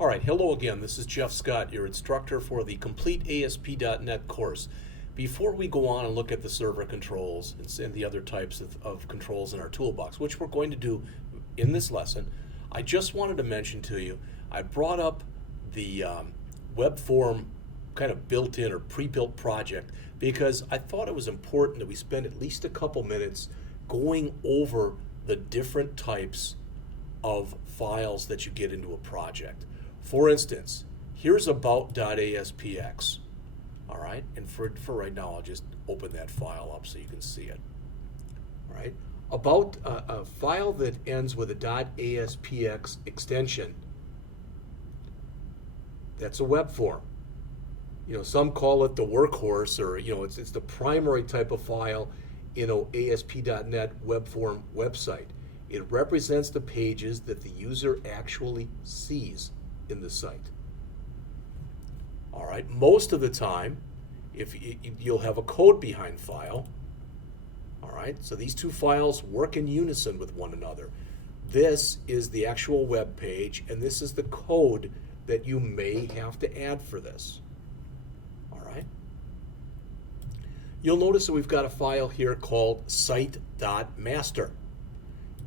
All right, hello again. This is Jeff Scott, your instructor for the Complete ASP.NET course. Before we go on and look at the server controls and the other types of controls in our toolbox, which we're going to do in this lesson, I just wanted to mention to you, I brought up the Webform kind of built-in or pre-built project because I thought it was important that we spend at least a couple minutes going over the different types of files that you get into a project. For instance, here's about.aspx. All right, and for right now, I'll just open that file up so you can see it. All right, about a file that ends with a .aspx extension, that's a web form. You know, some call it the workhorse, or it's the primary type of file in an ASP.NET web form website. It represents the pages that the user actually sees in the site. All right, most of the time, you'll have a code behind file. All right, so these two files work in unison with one another. This is the actual web page, and this is the code that you may have to add for this. All right. You'll notice that we've got a file here called site.master.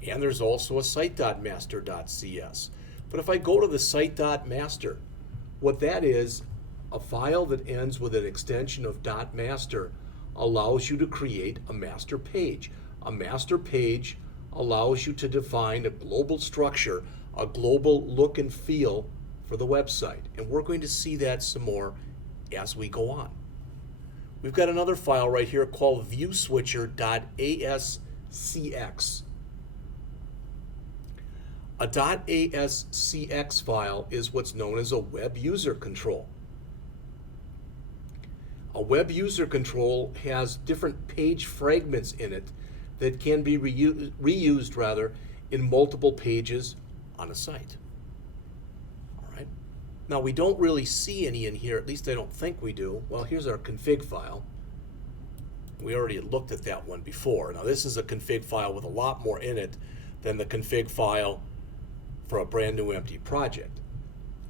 And there's also a site.master.cs. But if I go to the site.master, what that is, a file that ends with an extension of .master allows you to create a master page. A master page allows you to define a global structure, a global look and feel for the website. And we're going to see that some more as we go on. We've got another file right here called viewswitcher.ascx. A .ascx file is what's known as a web user control. A web user control has different page fragments in it that can be reused in multiple pages on a site. All right. Now we don't really see any in here, at least I don't think we do. Well, here's our config file. We already looked at that one before. Now this is a config file with a lot more in it than the config file for a brand new empty project.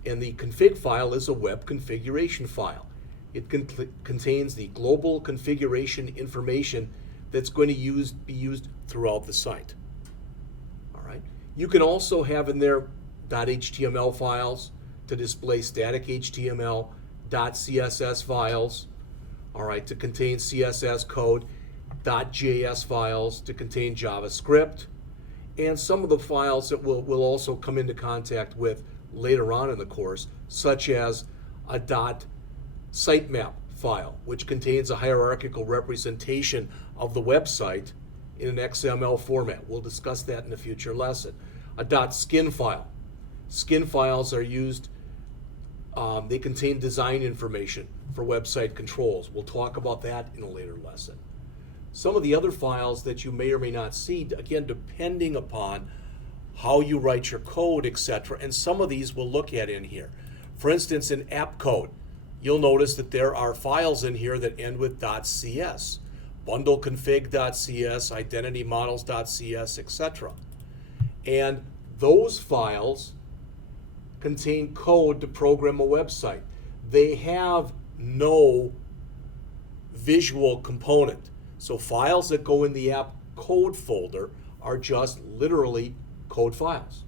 And the config file is a web configuration file. It contains the global configuration information that's going to be used throughout the site. All right. You can also have in there .html files to display static HTML, .css files, all right, to contain CSS code, .js files to contain JavaScript, and some of the files that we'll also come into contact with later on in the course, such as a .sitemap file, which contains a hierarchical representation of the website in an XML format. We'll discuss that in a future lesson. A .skin file. Skin files are used, they contain design information for website controls. We'll talk about that in a later lesson. Some of the other files that you may or may not see, again, depending upon how you write your code, etc., and some of these we'll look at in here. For instance, in app code, you'll notice that there are files in here that end with .cs, bundleconfig.cs, identitymodels.cs, etc. And those files contain code to program a website. They have no visual component. So files that go in the app code folder are just literally code files.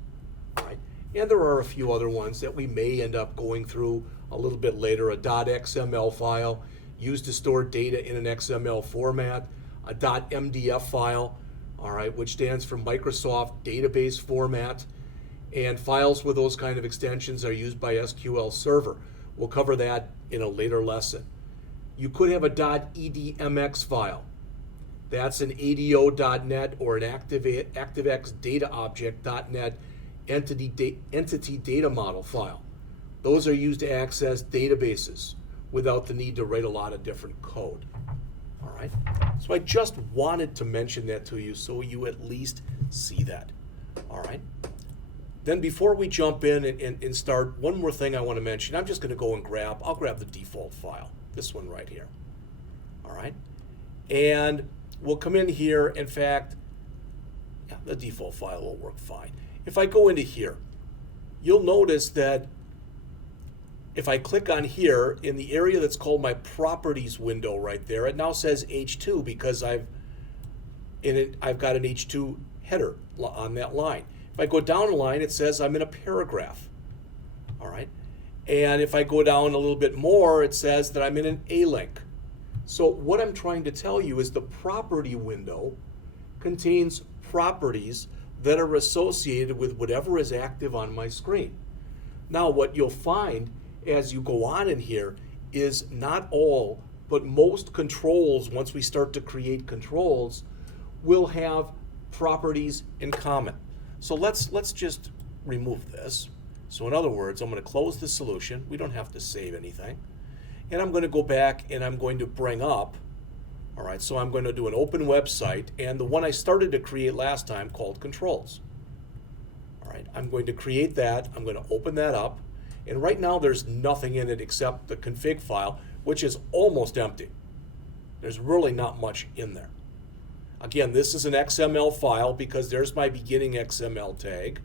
All right? And there are a few other ones that we may end up going through a little bit later. A .xml file used to store data in an XML format. A .mdf file, all right, which stands for Microsoft Database Format. And files with those kind of extensions are used by SQL Server. We'll cover that in a later lesson. You could have a .edmx file. That's an ADO.NET or an ActiveX data object.NET entity data model file. Those are used to access databases without the need to write a lot of different code. All right. So I just wanted to mention that to you so you at least see that. All right. Then before we jump in and start, one more thing I want to mention. I'm just going to go and I'll grab the default file, this one right here. All right. And we'll come in here. In fact, the default file will work fine. If I go into here, you'll notice that if I click on here in the area that's called my properties window right there, it now says H2 because I've got an H2 header on that line. If I go down a line, it says I'm in a paragraph. All right. And if I go down a little bit more, it says that I'm in an A-link. So what I'm trying to tell you is the property window contains properties that are associated with whatever is active on my screen. Now, what you'll find as you go on in here is not all, but most controls, once we start to create controls, will have properties in common. So let's just remove this. So in other words, I'm going to close the solution. We don't have to save anything. And I'm going to go back and I'm going to bring up, all right, so I'm going to do an open website, and the one I started to create last time called controls. All right, I'm going to create that. I'm going to open that up. And right now there's nothing in it except the config file, which is almost empty. There's really not much in there. Again, this is an XML file because there's my beginning XML tag.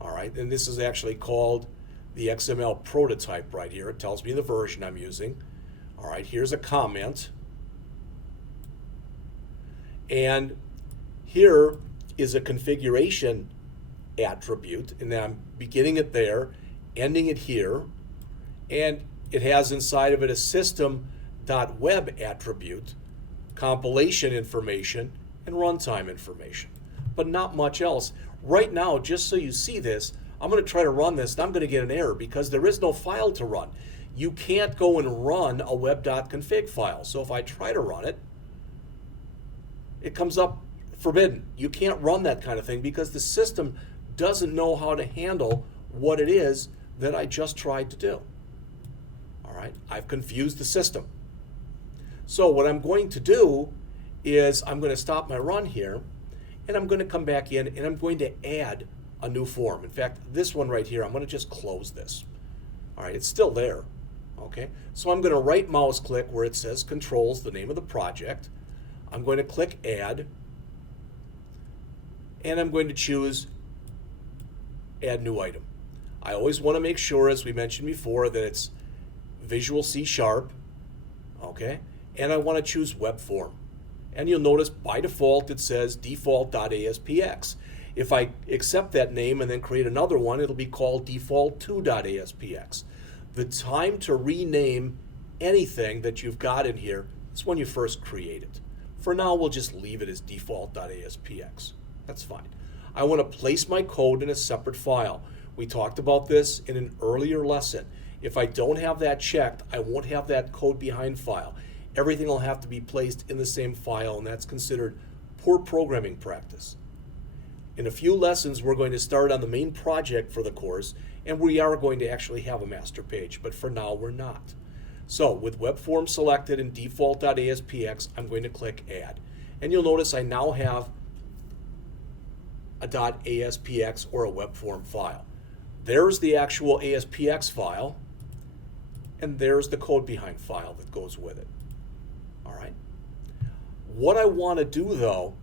All right, and this is actually called the XML prototype right here. It tells me the version I'm using. All right, here's a comment. And here is a configuration attribute, and I'm beginning it there, ending it here, and it has inside of it a system.web attribute, compilation information, and runtime information, but not much else. Right now, just so you see this, I'm going to try to run this, and I'm going to get an error because there is no file to run. You can't go and run a web.config file. So if I try to run it, it comes up forbidden. You can't run that kind of thing because the system doesn't know how to handle what it is that I just tried to do. All right, I've confused the system. So what I'm going to do is I'm going to stop my run here, and I'm going to come back in and I'm going to add a new form. In fact, this one right here, I'm going to just close this. All right, it's still there. Okay, so I'm going to right mouse click where it says controls, the name of the project. I'm going to click add, and I'm going to choose add new item. I always want to make sure, as we mentioned before, that it's Visual C#, okay, and I want to choose Webform. And you'll notice by default it says default.aspx. If I accept that name and then create another one, it'll be called default2.aspx. The time to rename anything that you've got in here is when you first create it. For now, we'll just leave it as default.aspx. That's fine. I want to place my code in a separate file. We talked about this in an earlier lesson. If I don't have that checked, I won't have that code behind file. Everything will have to be placed in the same file, and that's considered poor programming practice. In a few lessons, we're going to start on the main project for the course, and we are going to actually have a master page, but for now we're not. So with Webform selected and default.aspx, I'm going to click add. And you'll notice I now have a .aspx or a Webform file. There's the actual ASPX file, and there's the code behind file that goes with it. All right. What I want to do though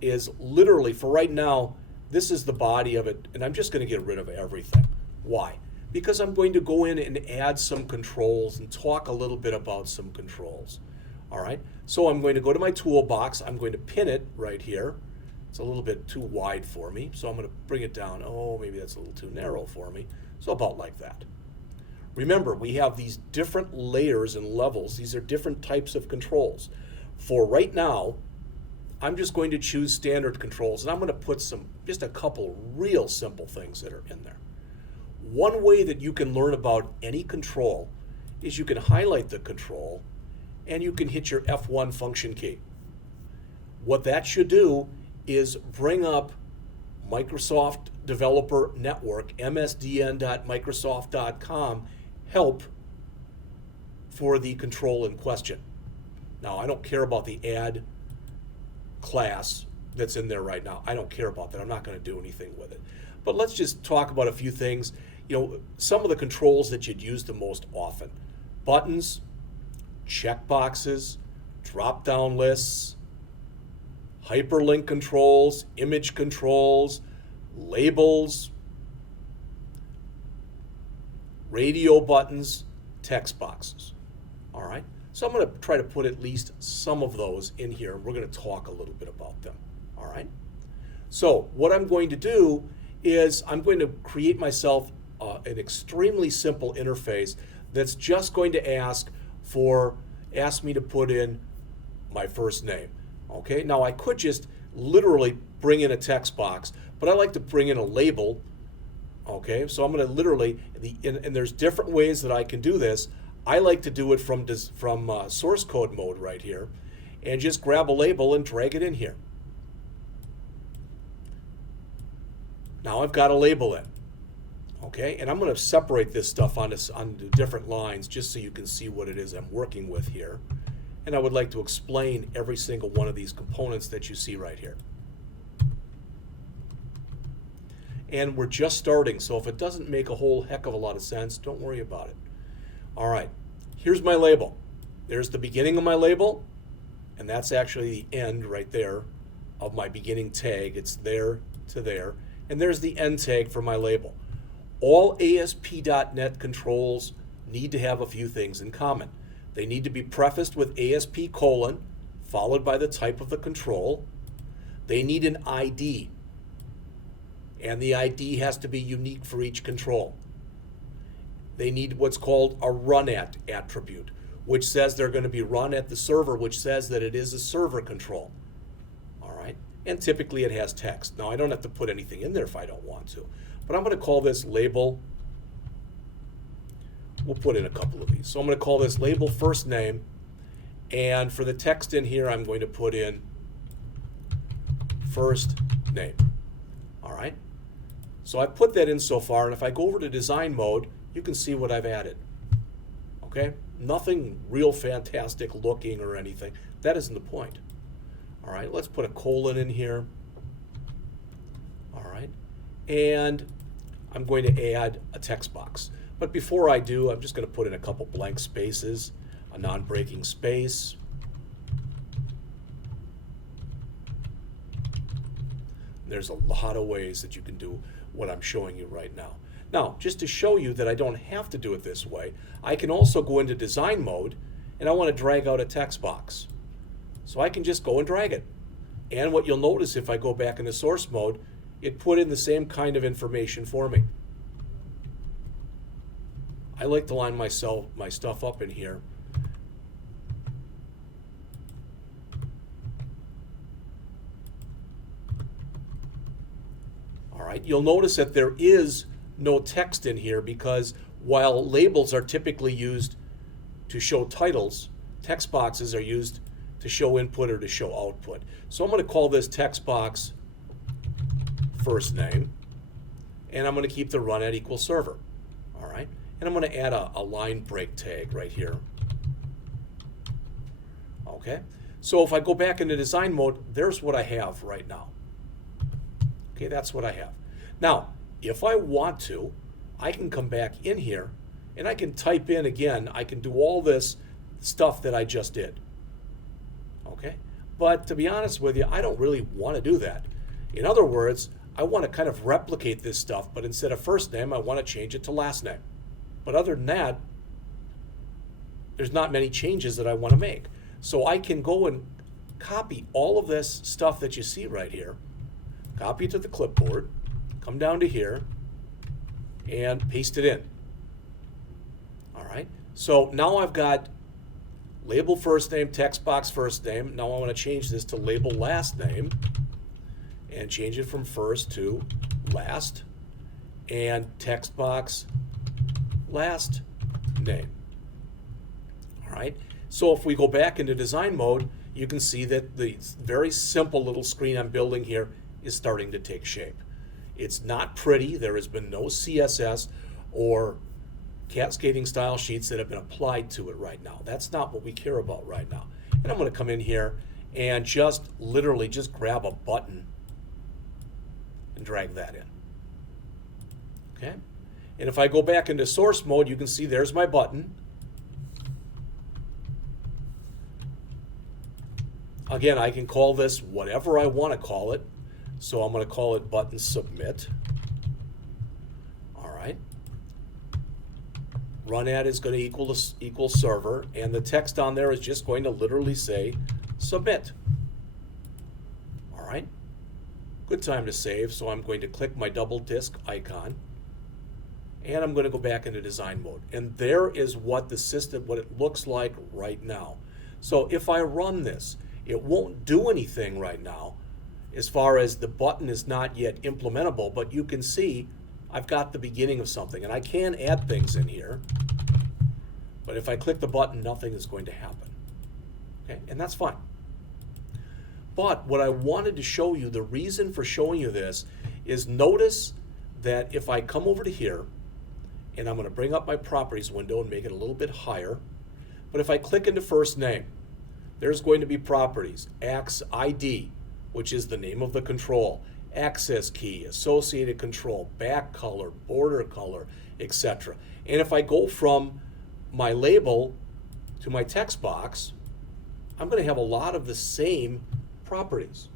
is literally, for right now, this is the body of it, and I'm just going to get rid of everything. Why? Because I'm going to go in and add some controls and talk a little bit about some controls. All right, so I'm going to go to my toolbox. I'm going to pin it right here. It's a little bit too wide for me, so I'm going to bring it down. Oh, maybe that's a little too narrow for me. So about like that. Remember, we have these different layers and levels. These are different types of controls. For right now, I'm just going to choose standard controls, and I'm going to put just a couple real simple things that are in there. One way that you can learn about any control is you can highlight the control and you can hit your F1 function key. What that should do is bring up Microsoft Developer Network, msdn.microsoft.com, help for the control in question. Now, I don't care about the add class that's in there right now. I don't care about that. I'm not going to do anything with it. But let's just talk about a few things. You know, some of the controls that you'd use the most often. Buttons, checkboxes, drop-down lists, hyperlink controls, image controls, labels, radio buttons, text boxes. All right, so I'm going to try to put at least some of those in here. We're going to talk a little bit about them. All right, so what I'm going to do is I'm going to create myself an extremely simple interface that's just going to ask me to put in my first name. Okay, now I could just literally bring in a text box, but I like to bring in a label. Okay, so I'm going to literally, and there's different ways that I can do this. I like to do it from source code mode right here, and just grab a label and drag it in here. Now I've got a label in. Okay, and I'm going to separate this stuff onto different lines just so you can see what it is I'm working with here. And I would like to explain every single one of these components that you see right here. And we're just starting, so if it doesn't make a whole heck of a lot of sense, don't worry about it. All right, here's my label. There's the beginning of my label, and that's actually the end right there of my beginning tag. It's there to there. And there's the end tag for my label. All ASP.NET controls need to have a few things in common. They need to be prefaced with ASP:, followed by the type of the control. They need an ID, and the ID has to be unique for each control. They need what's called a run-at attribute, which says they're going to be run at the server, which says that it is a server control. All right, and typically it has text. Now I don't have to put anything in there if I don't want to, but I'm going to call this label. We'll put in a couple of these. So I'm going to call this label first name, and for the text in here, I'm going to put in first name. All right. So I put that in so far, and if I go over to design mode, you can see what I've added. Okay. Nothing real fantastic looking or anything. That isn't the point. All right. Let's put a colon in here. All right. And I'm going to add a text box. But before I do, I'm just going to put in a couple blank spaces, a non-breaking space. There's a lot of ways that you can do what I'm showing you right now. Now, just to show you that I don't have to do it this way, I can also go into design mode, and I want to drag out a text box. So I can just go and drag it. And what you'll notice if I go back into source mode, it put in the same kind of information for me. I like to line my stuff up in here. All right, you'll notice that there is no text in here because while labels are typically used to show titles, text boxes are used to show input or to show output. So I'm going to call this text box first name, and I'm going to keep the run at equal server. All right. And I'm going to add a line break tag right here. Okay, so if I go back into design mode, there's what I have right now. Okay, that's what I have. Now, if I want to, I can come back in here and I can type in again. I can do all this stuff that I just did. Okay, but to be honest with you, I don't really want to do that. In other words, I want to kind of replicate this stuff, but instead of first name, I want to change it to last name. But other than that, there's not many changes that I want to make. So I can go and copy all of this stuff that you see right here, copy it to the clipboard, come down to here, and paste it in. All right. So now I've got label first name, text box first name. Now I want to change this to label last name and change it from first to last, and text box last name. All right, so if we go back into design mode, you can see that the very simple little screen I'm building here is starting to take shape. It's not pretty. There has been no CSS or cascading style sheets that have been applied to it right now. That's not what we care about right now. And I'm going to come in here and just literally just grab a button and drag that in. Okay. And if I go back into source mode, you can see there's my button. Again, I can call this whatever I want to call it. So I'm going to call it button submit. All right. run at is going to equal server, and the text on there is just going to literally say submit. All right. Good time to save, so I'm going to click my double disk icon, and I'm going to go back into design mode. And there is what the system, what it looks like right now. So if I run this, it won't do anything right now as far as the button is not yet implementable, but you can see I've got the beginning of something, and I can add things in here, but if I click the button, nothing is going to happen. Okay, and that's fine. But what I wanted to show you, the reason for showing you this is notice that if I come over to here, and I'm going to bring up my properties window and make it a little bit higher, but if I click into first name, there's going to be properties, ID, which is the name of the control, access key, associated control, back color, border color, etc. And if I go from my label to my text box, I'm going to have a lot of the same properties.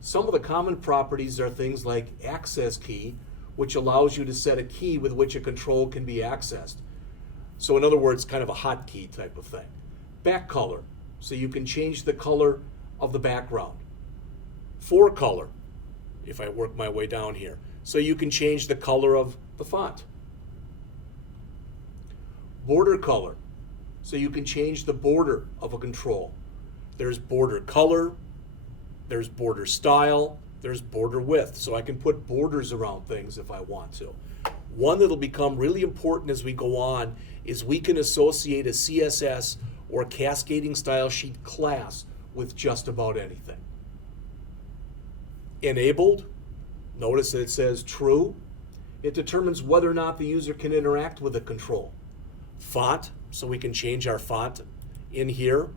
Some of the common properties are things like access key, which allows you to set a key with which a control can be accessed. So in other words, kind of a hotkey type of thing. Back color, so you can change the color of the background. For color, if I work my way down here, so you can change the color of the font. Border color, so you can change the border of a control. There's border color, there's border style, there's border width, so I can put borders around things if I want to. One that'll become really important as we go on is we can associate a CSS or cascading style sheet class with just about anything. Enabled, notice that it says true. It determines whether or not the user can interact with a control. Font, so we can change our font in here.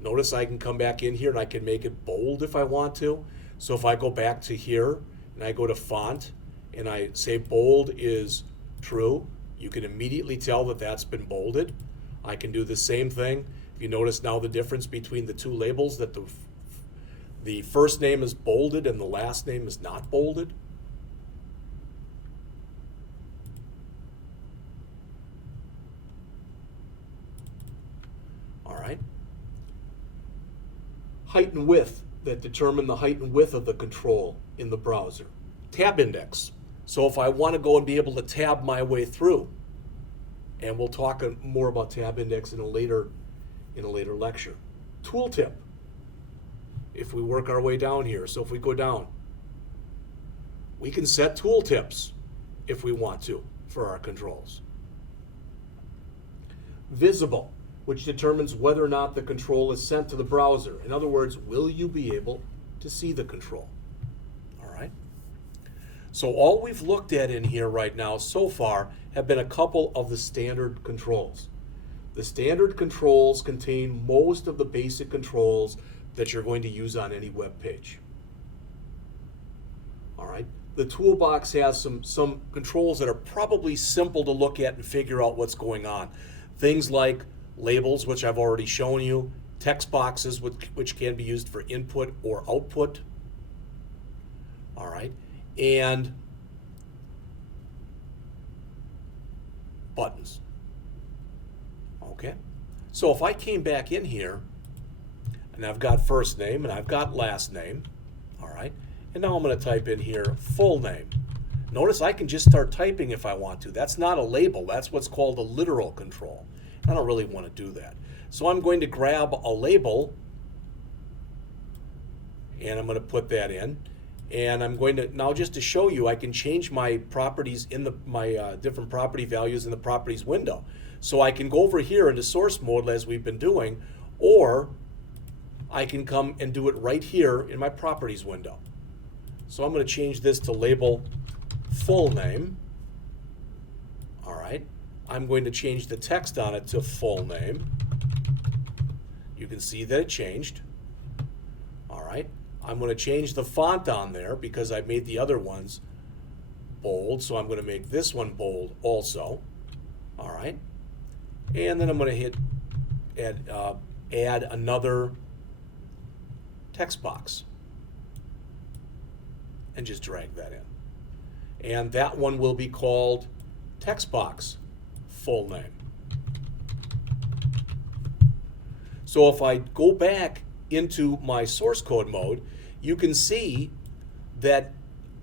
Notice I can come back in here and I can make it bold if I want to. So if I go back to here and I go to font and I say bold is true, you can immediately tell that that's been bolded. I can do the same thing. If you notice now the difference between the two labels, that the first name is bolded and the last name is not bolded. All right. Height and width, that determine the height and width of the control in the browser. Tab index, so if I want to go and be able to tab my way through, and we'll talk more about tab index in a later lecture. Tooltip, if we work our way down here, so if we go down, we can set tooltips if we want to for our controls. Visible, which determines whether or not the control is sent to the browser. In other words, will you be able to see the control? All right. So all we've looked at in here right now so far have been a couple of the standard controls. The standard controls contain most of the basic controls that you're going to use on any web page. All right. The toolbox has some controls that are probably simple to look at and figure out what's going on. Things like labels, which I've already shown you, text boxes, which can be used for input or output. All right. And buttons. Okay. So if I came back in here, and I've got first name and I've got last name, all right, and now I'm going to type in here full name. Notice I can just start typing if I want to. That's not a label. That's what's called a literal control. I don't really want to do that. So I'm going to grab a label and I'm going to put that in. And I'm going to, now just to show you, I can change my properties in my different property values in the properties window. So I can go over here into source mode as we've been doing, or I can come and do it right here in my properties window. So I'm going to change this to label full name. All right. I'm going to change the text on it to full name. You can see that it changed. All right. I'm going to change the font on there because I made the other ones bold, so I'm going to make this one bold also. All right. And then I'm going to hit add another text box and just drag that in. And that one will be called text box full name. So if I go back into my source code mode, you can see that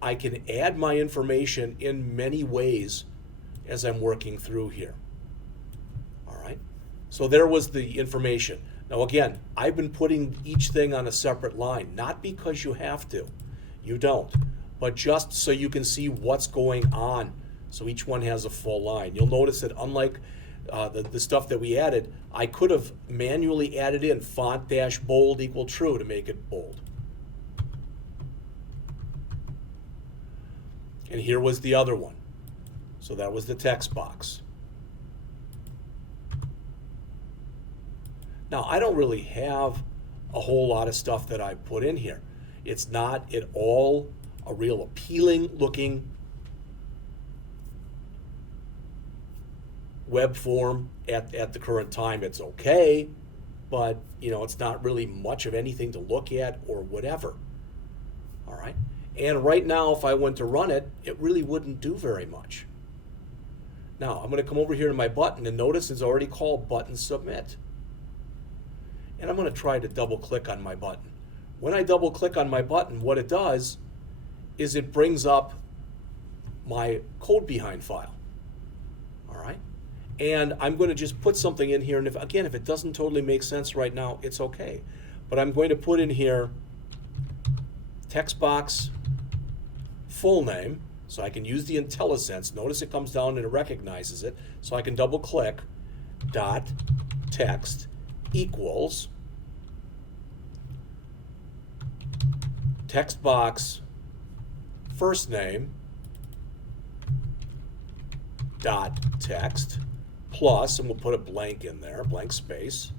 I can add my information in many ways as I'm working through here. All right, so there was the information. Now again, I've been putting each thing on a separate line, not because you have to, you don't, but just so you can see what's going on. So each one has a full line. You'll notice that unlike the stuff that we added, I could have manually added in font-bold equal true to make it bold. And here was the other one. So that was the text box. Now, I don't really have a whole lot of stuff that I put in here. It's not at all a real appealing looking web form at the current time. It's okay, but it's not really much of anything to look at or whatever. All right. And right now, if I went to run it, it really wouldn't do very much. Now, I'm going to come over here to my button and notice it's already called Button Submit. And I'm going to try to double click on my button. When I double click on my button, what it does is it brings up my code behind file. All right. And I'm going to just put something in here. And if it doesn't totally make sense right now, it's okay. But I'm going to put in here text box full name, so I can use the IntelliSense. Notice it comes down and it recognizes it. So I can double click dot text equals text box first name dot text plus, and we'll put a blank in there, blank space,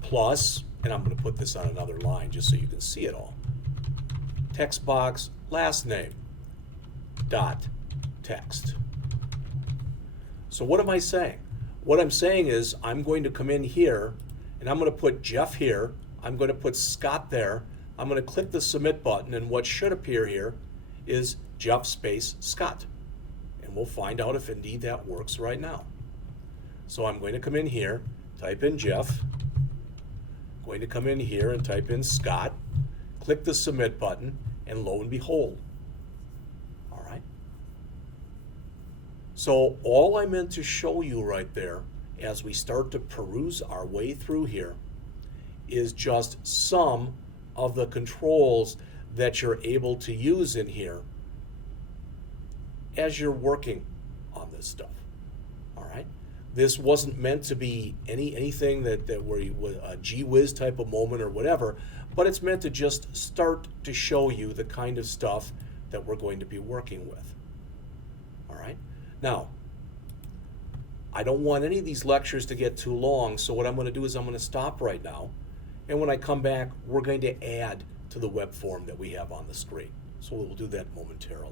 plus, and I'm going to put this on another line just so you can see it all. Text box last name dot text. So what am I saying? What I'm saying is I'm going to come in here and I'm going to put Jeff here. I'm going to put Scott there. I'm going to click the submit button, and what should appear here is Jeff space Scott. And we'll find out if indeed that works right now. So I'm going to come in here, type in Jeff, going to come in here and type in Scott, click the submit button, and lo and behold. All right. So all I meant to show you right there as we start to peruse our way through here is just some of the controls that you're able to use in here as you're working on this stuff. All right. This wasn't meant to be anything that were a gee whiz type of moment or whatever, but it's meant to just start to show you the kind of stuff that we're going to be working with. All right. Now, I don't want any of these lectures to get too long, so what I'm going to do is I'm going to stop right now, and when I come back, we're going to add to the web form that we have on the screen. So we'll do that momentarily.